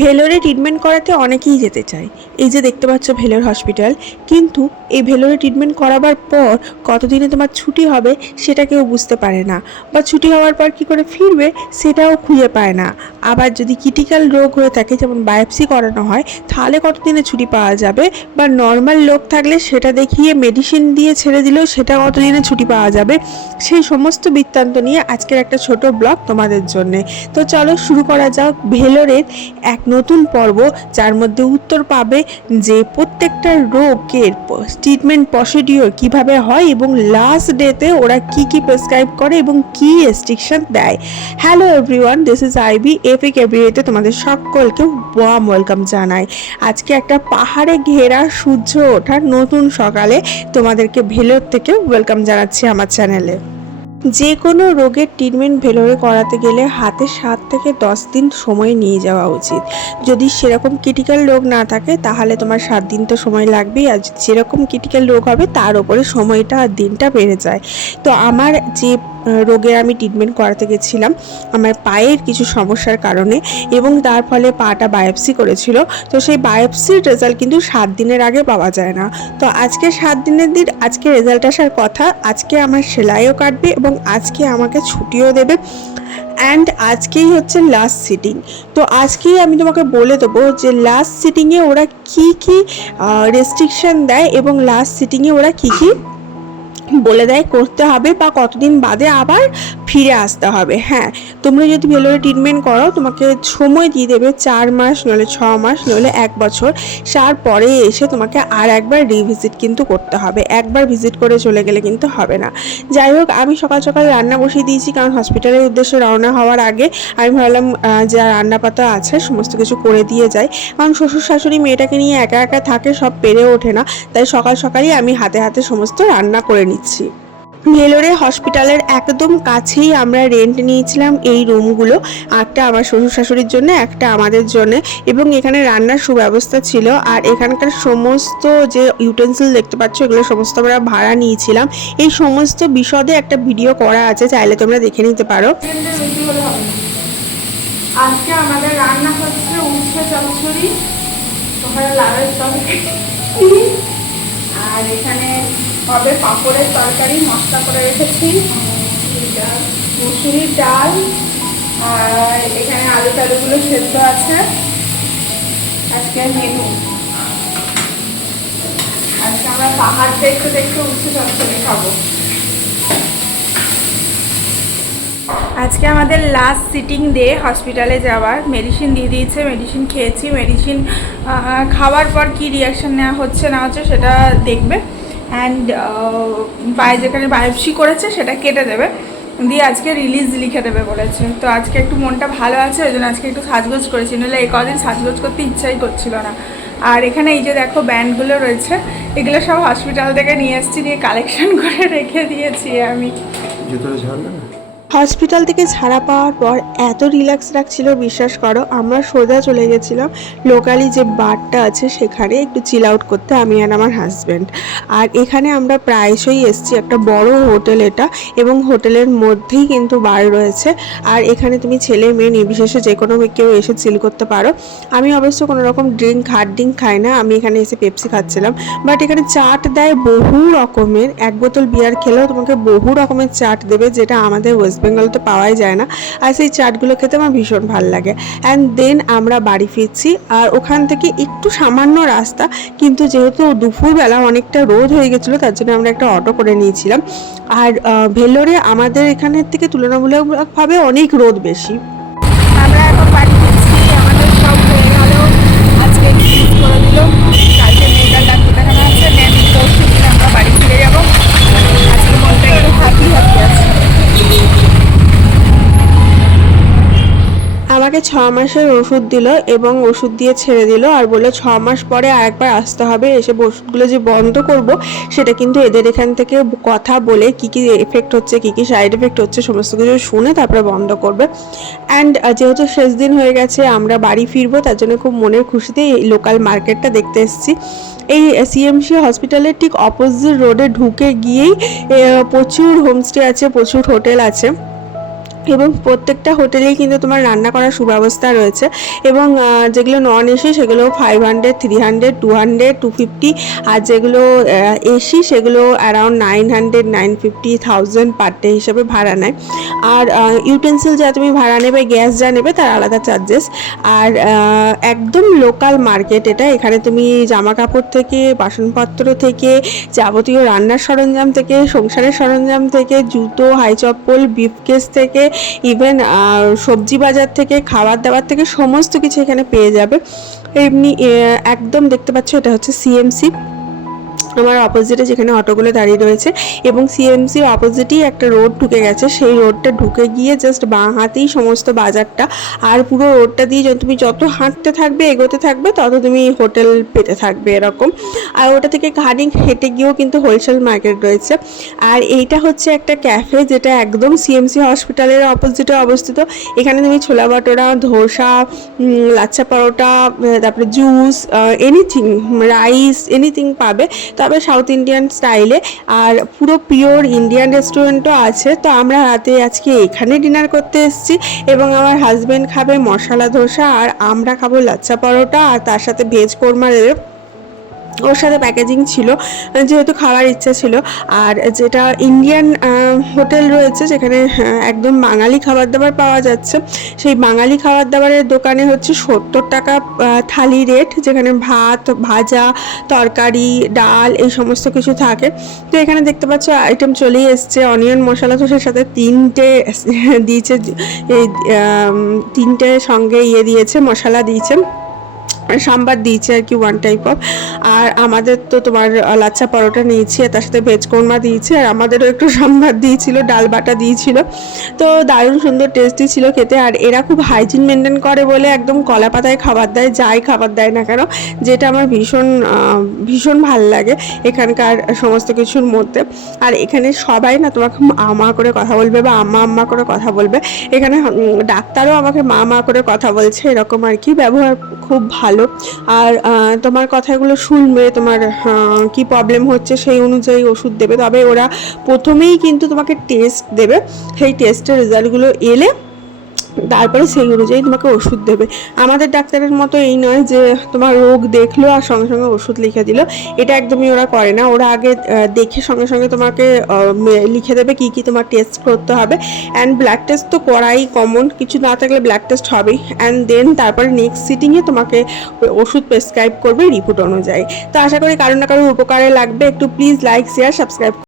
ভেলোরে ট্রিটমেন্ট করাতে অনেকেই যেতে চায়। এই যে দেখতে পাচ্ছ ভেলোর হসপিটাল, কিন্তু এই ভেলোরে ট্রিটমেন্ট করাবার পর কতদিনে তোমার ছুটি হবে সেটা কেউ বুঝতে পারে না, বা ছুটি হওয়ার পর কী করে ফিরবে সেটাও খুঁজে পায় না। আবার যদি ক্রিটিক্যাল রোগ হয়ে থাকে, যেমন বায়োপসি করানো হয়, তাহলে কতদিনে ছুটি পাওয়া যাবে, বা নর্মাল রোগ থাকলে সেটা দেখিয়ে মেডিসিন দিয়ে ছেড়ে দিলেও সেটা কতদিনে ছুটি পাওয়া যাবে, সেই সমস্ত বৃত্তান্ত নিয়ে আজকের একটা ছোট ব্লগ তোমাদের জন্যে। তো চলো শুরু করা যাক ভেলোরের এক নতুন পর্ব, যার মধ্যে উত্তর পাবে যে প্রত্যেকটা রোগের ট্রিটমেন্ট প্রসিডিওর কিভাবে হয় এবং লাস্ট ডেতে ওরা কি কি প্রেসক্রাইব করে এবং কি রেস্ট্রিকশন দেয়। Hello everyone, this is IB epic এভরিডেতে তোমাদের সকলকে ওয়ার্ম ওয়েলকাম জানাই। আজকে একটা পাহাড়ে ঘেরা সূর্য ওঠার নতুন সকালে তোমাদেরকে ভেলোর থেকে ওয়েলকাম জানাচ্ছি আমার চ্যানেলে। যে কোনো রোগের ট্রিটমেন্ট ভেলোরে করাতে গেলে হাতে 7 থেকে 10 দিন সময় নিয়ে যাওয়া উচিত। যদি সেরকম ক্রিটিক্যাল রোগ না থাকে তাহলে তোমার 7 দিন তো সময় লাগবেই, আর যেরকম ক্রিটিক্যাল রোগ হবে তার উপরে সময়টা আর দিনটা বেড়ে যায়। তো আমার যে রোগের আমি ট্রিটমেন্ট করাতে গেছিলাম আমার পায়ের কিছু সমস্যার কারণে, এবং তার ফলে পাটা বায়োপসি করেছিল। তো সেই বায়োপসির রেজাল্ট কিন্তু 7 দিনের আগে পাওয়া যায় না। তো আজকে 7 দিনের দিন আজকে রেজাল্ট আসার কথা। আজকে আমার সেলাইও কাটবে এবং আজকে আমাকে ছুটিও দেবে, অ্যান্ড আজকেই হচ্ছে লাস্ট সিটিং। তো আজকেই আমি তোমাকে বলে দেবো যে লাস্ট সিটিংয়ে ওরা কী কী রেস্ট্রিকশন দেয় এবং লাস্ট সিটিংয়ে ওরা কী কী বলে দেয় করতে হবে, বা কতদিন বাদে আবার ফিরে আসতে হবে। হ্যাঁ, তোমরা যদি ভেলোরে ট্রিটমেন্ট করো তোমাকে সময় দিয়ে দেবে 4 মাস, নইলে 6 মাস, নইলে 1 বছর। তারপরে এসে তোমাকে আর একবার রিভিজিট কিন্তু করতে হবে। একবার ভিজিট করে চলে গেলে কিন্তু হবে না। যাই হোক, আমি সকাল সকাল রান্না বসিয়ে দিয়েছি, কারণ হসপিটালের উদ্দেশ্যে রওনা হওয়ার আগে আমি ভাবলাম যা রান্নাপাতা আছে সমস্ত কিছু করে দিয়ে যাই, কারণ শ্বশুর শাশুড়ি মেয়েটাকে নিয়ে একা একা থাকে, সব পেরে ওঠে না। তাই সকাল সকালই আমি হাতে হাতে সমস্ত রান্না করে নিচ্ছি। ভেলোরে হসপিটালের একদম কাছেই আমরা রেন্ট নিয়েছিলাম এই রুমগুলো, একটা আমার শ্বশুর শাশুড়ির জন্য, একটা আমাদের জন্য, এবং এখানে রান্নার সুব্যবস্থা ছিল। আর এখানকার সমস্ত যে ইউটেন্সিল দেখতে পাচ্ছ এগুলো সমস্ত আমরা ভাড়া নিয়েছিলাম। এই সমস্ত বিশদে একটা ভিডিও করা আছে, চাইলে তোমরা দেখে নিতে পারো। আজকে আমাদের রান্না হচ্ছে উচ্ছে চচ্চড়ি, ওখানে লাউয়ের তরকারি, আর এখানে হবে পাঁপড়ের তরকারি মশলা করে রেখেছি, মুসুরির ডাল, আর এখানে আলু টালুগুলো সেদ্ধ আছে। আজকে মেনু, আজকে আমরা পাহাড় দেখতে দেখতে উচ্ছে চচ্চড়ি খাবো। আজকে আমাদের লাস্ট সিটিং ডে হসপিটালে যাওয়ার। মেডিসিন দিয়ে দিয়েছে, মেডিসিন খেয়েছি। মেডিসিন খাওয়ার পর কি রিয়াকশান নেওয়া হচ্ছে না হচ্ছে সেটা দেখবে, অ্যান্ড পায়ে যেখানে বায়োপসি করেছে সেটা কেটে দেবে, দিয়ে আজকে রিলিজ লিখে দেবে বলেছে। তো আজকে একটু মনটা ভালো আছে, ওই জন্য আজকে একটু সাজগোজ করেছি, নাহলে এই কদিন সাজগোজ করতে ইচ্ছাই করছিল না। আর এখানে এই যে দেখো ব্যান্ডগুলো রয়েছে, এগুলো সব হসপিটাল থেকে নিয়ে এসেছি, নিয়ে কালেকশন করে রেখে দিয়েছি আমি। হসপিটাল থেকে ছাড়া পাওয়ার পর এত রিল্যাক্স লাগছিল বিশ্বাস করো। আমরা সোজা চলে গেছিলাম লোকালি যে বারটা আছে সেখানে একটু চিল আউট করতে, আমি আর আমার হাজব্যান্ড। আর এখানে আমরা প্রায়শই এসছি, একটা বড় হোটেল এটা, এবং হোটেলের মধ্যেই কিন্তু বার রয়েছে। আর এখানে তুমি ছেলে মেয়ে নির্বিশেষে যে কোনো কেউ এসে চিল করতে পারো। আমি অবশ্য কোনো রকম হার্ড ড্রিঙ্ক খাই না, আমি এখানে এসে পেপসি খাচ্ছিলাম। বাট এখানে চাট দেয় বহু রকমের, 1 বোতল বিয়ার খেলেও তোমাকে বহু রকমের চাট দেবে, যেটা আমাদের ওয়েস্ট বেঙ্গল তো পাওয়াই যায় না। আর সেই চাটগুলো খেতে আমার ভীষণ ভালো লাগে। অ্যান্ড দেন আমরা বাড়ি ফিরছি, আর ওখান থেকে একটু সামান্য রাস্তা, কিন্তু যেহেতু দুপুরবেলা অনেকটা রোদ হয়ে গেছিলো তার জন্য আমরা একটা অটো করে নিয়েছিলাম। আর ভেলোরে আমাদের এখানের থেকে তুলনামূলকভাবে অনেক রোদ বেশি। আমরা এখন বাড়ি ফিরছি, আমাদের সব হয়ে গেল। আজকে রিলিজ করে দিল, কালকে মেয়েটার ডাক্তার দেখানো আছে, নেন পরশু দিন আমরা বাড়ি ফিরে যাবো। আজকে মনটা একটু হ্যাপি হ্যাপি আছে। আমাকে 6 মাসের ওষুধ দিল এবং ওষুধ দিয়ে ছেড়ে দিল, আর বললো 6 মাস পরে আরেকবার আসতে হবে, এসে ওষুধগুলো যে বন্ধ করব সেটা কিন্তু এদের এখান থেকে কথা বলে কী কী এফেক্ট হচ্ছে, কী কী সাইড এফেক্ট হচ্ছে সমস্ত কিছু শুনে তারপরে বন্ধ করবে। অ্যান্ড যেহেতু শেষ দিন হয়ে গেছে আমরা বাড়ি ফিরবো, তার জন্য খুব মনের খুশিতে এই লোকাল মার্কেটটা দেখতে এসেছি। এই সিএমসি হসপিটালের ঠিক অপোজিট রোডে ঢুকে গিয়েই প্রচুর হোমস্টে আছে, প্রচুর হোটেল আছে। এবং প্রত্যেকটা হোটেলেই কিন্তু তোমার রান্না করার সুব্যবস্থা রয়েছে। এবং যেগুলো নন এসি সেগুলো 500, 300, 200, 250, আর যেগুলো এসি সেগুলো অ্যারাউন্ড 900, 950, 1000 পার ডে হিসেবে ভাড়া নেয়। আর ইউটেন্সিল যা তুমি ভাড়া নেবে, গ্যাস যা নেবে তার আলাদা চার্জেস। আর একদম লোকাল মার্কেট এটা। এখানে তুমি জামা কাপড় থেকে, বাসনপত্র থেকে, যাবতীয় রান্নার সরঞ্জাম থেকে, সংসারের সরঞ্জাম থেকে, জুতো, হাই চপ্পল, ব্রিফকেস থেকে, ইভেন সবজি বাজার থেকে, খাবার দাবার থেকে সমস্ত কিছু এখানে পেয়ে যাবে। এমনি একদম দেখতে পাচ্ছ এটা হচ্ছে সিএমসি আমার অপোজিটে, যেখানে অটোগুলো দাঁড়িয়ে রয়েছে। এবং সিএমসির অপোজিটেই একটা রোড ঢুকে গেছে, সেই রোডটা ঢুকে গিয়ে জাস্ট বাঁ হাতেই সমস্ত বাজারটা। আর পুরো রোডটা দিয়ে তুমি যত হাঁটতে থাকবে, এগোতে থাকবে, তত তুমি হোটেল পেতে থাকবে এরকম। আর ওটা থেকে খানিক হেঁটে গিয়েও কিন্তু হোলসেল মার্কেট রয়েছে। আর এইটা হচ্ছে একটা ক্যাফে, যেটা একদম সিএমসি হসপিটালের অপোজিটে অবস্থিত। এখানে তুমি ছোলা ভাটোরা, ধোসা, লাচ্ছা পরোটা, তারপরে জুস, এনিথিং, রাইস, এনিথিং পাবে, তবে সাউথ ইন্ডিয়ান স্টাইলে। আর পুরো পিওর ইন্ডিয়ান রেস্টুরেন্টও আছে। তো আমরা রাতে আজকে এখানে ডিনার করতে এসেছি, এবং আমার হাজব্যান্ড খাবে মশলা ধোসা, আর আমরা খাবো লাচ্ছা পরোটা, আর তার সাথে ভেজ কোরমা দেবে। ওর সাথে প্যাকেজিং ছিল, যেহেতু খাওয়ার ইচ্ছা ছিল। আর যেটা ইন্ডিয়ান হোটেল রয়েছে, যেখানে একদম বাঙালি খাবার দাবার পাওয়া যাচ্ছে, সেই বাঙালি খাবার দাবারের দোকানে হচ্ছে 70 টাকা থালি রেট, যেখানে ভাত, ভাজা, তরকারি, ডাল, এই সমস্ত কিছু থাকে। তো এখানে দেখতে পাচ্ছ আইটেম চলেই এসছে। অনিয়ন মশলা ধোসার সাথে 3টে দিয়েছে, এই 3টে সঙ্গে দিয়েছে, মশলা দিয়েছে, সাম্বার দিয়েছে আর কি, ওয়ান টাইপ অফ। আর আমাদের তো তোমার লাচ্ছা পরোটা নিয়েছি, তার সাথে ভেজ কোরমা দিয়েছে, আর আমাদেরও একটু সাম্বার দিয়েছিল, ডাল বাটা দিয়েছিল। তো দারুণ সুন্দর টেস্টি ছিল খেতে। আর এরা খুব হাইজিন মেনটেন করে বলে একদম কলা পাতায় খাবার দেয়, যাই খাবার দেয় না কেন, যেটা আমার ভীষণ ভীষণ ভাল লাগে এখানকার সমস্ত কিছুর মধ্যে। আর এখানে সবাই না তোমাকে মা করে কথা বলবে, বা আম্মা করে কথা বলবে। এখানে ডাক্তারও আমাকে মা করে কথা বলছে, এরকম আর কি, ব্যবহার খুব ভালো। আর তোমার কথাগুলো শুনবে, তোমার কি প্রবলেম হচ্ছে সেই অনুযায়ী ওষুধ দেবে। তবে ওরা প্রথমেই কিন্তু তোমাকে টেস্ট দেবে, সেই টেস্টের রেজাল্টগুলো এলে তারপরে সেই অনুযায়ী তোমাকে ওষুধ দেবে। আমাদের ডাক্তারের মতো এই নয় যে তোমার রোগ দেখলো আর সঙ্গে সঙ্গে ওষুধ লিখে দিল, এটা একদমই ওরা করে না। ওরা আগে দেখে সঙ্গে সঙ্গে তোমাকে লিখে দেবে কি কি তোমার টেস্ট করতে হবে। অ্যান্ড ব্লাড টেস্ট তো করাই কমন, কিছু না থাকলে ব্লাড টেস্ট হবেই। অ্যান্ড দেন তারপরে নেক্সট সিটিংয়ে তোমাকে ওষুধ প্রেসক্রাইব করবে রিপোর্ট অনুযায়ী। তো আশা করি কারো না কারোর উপকারে লাগবে। একটু প্লিজ লাইক, শেয়ার, সাবস্ক্রাইব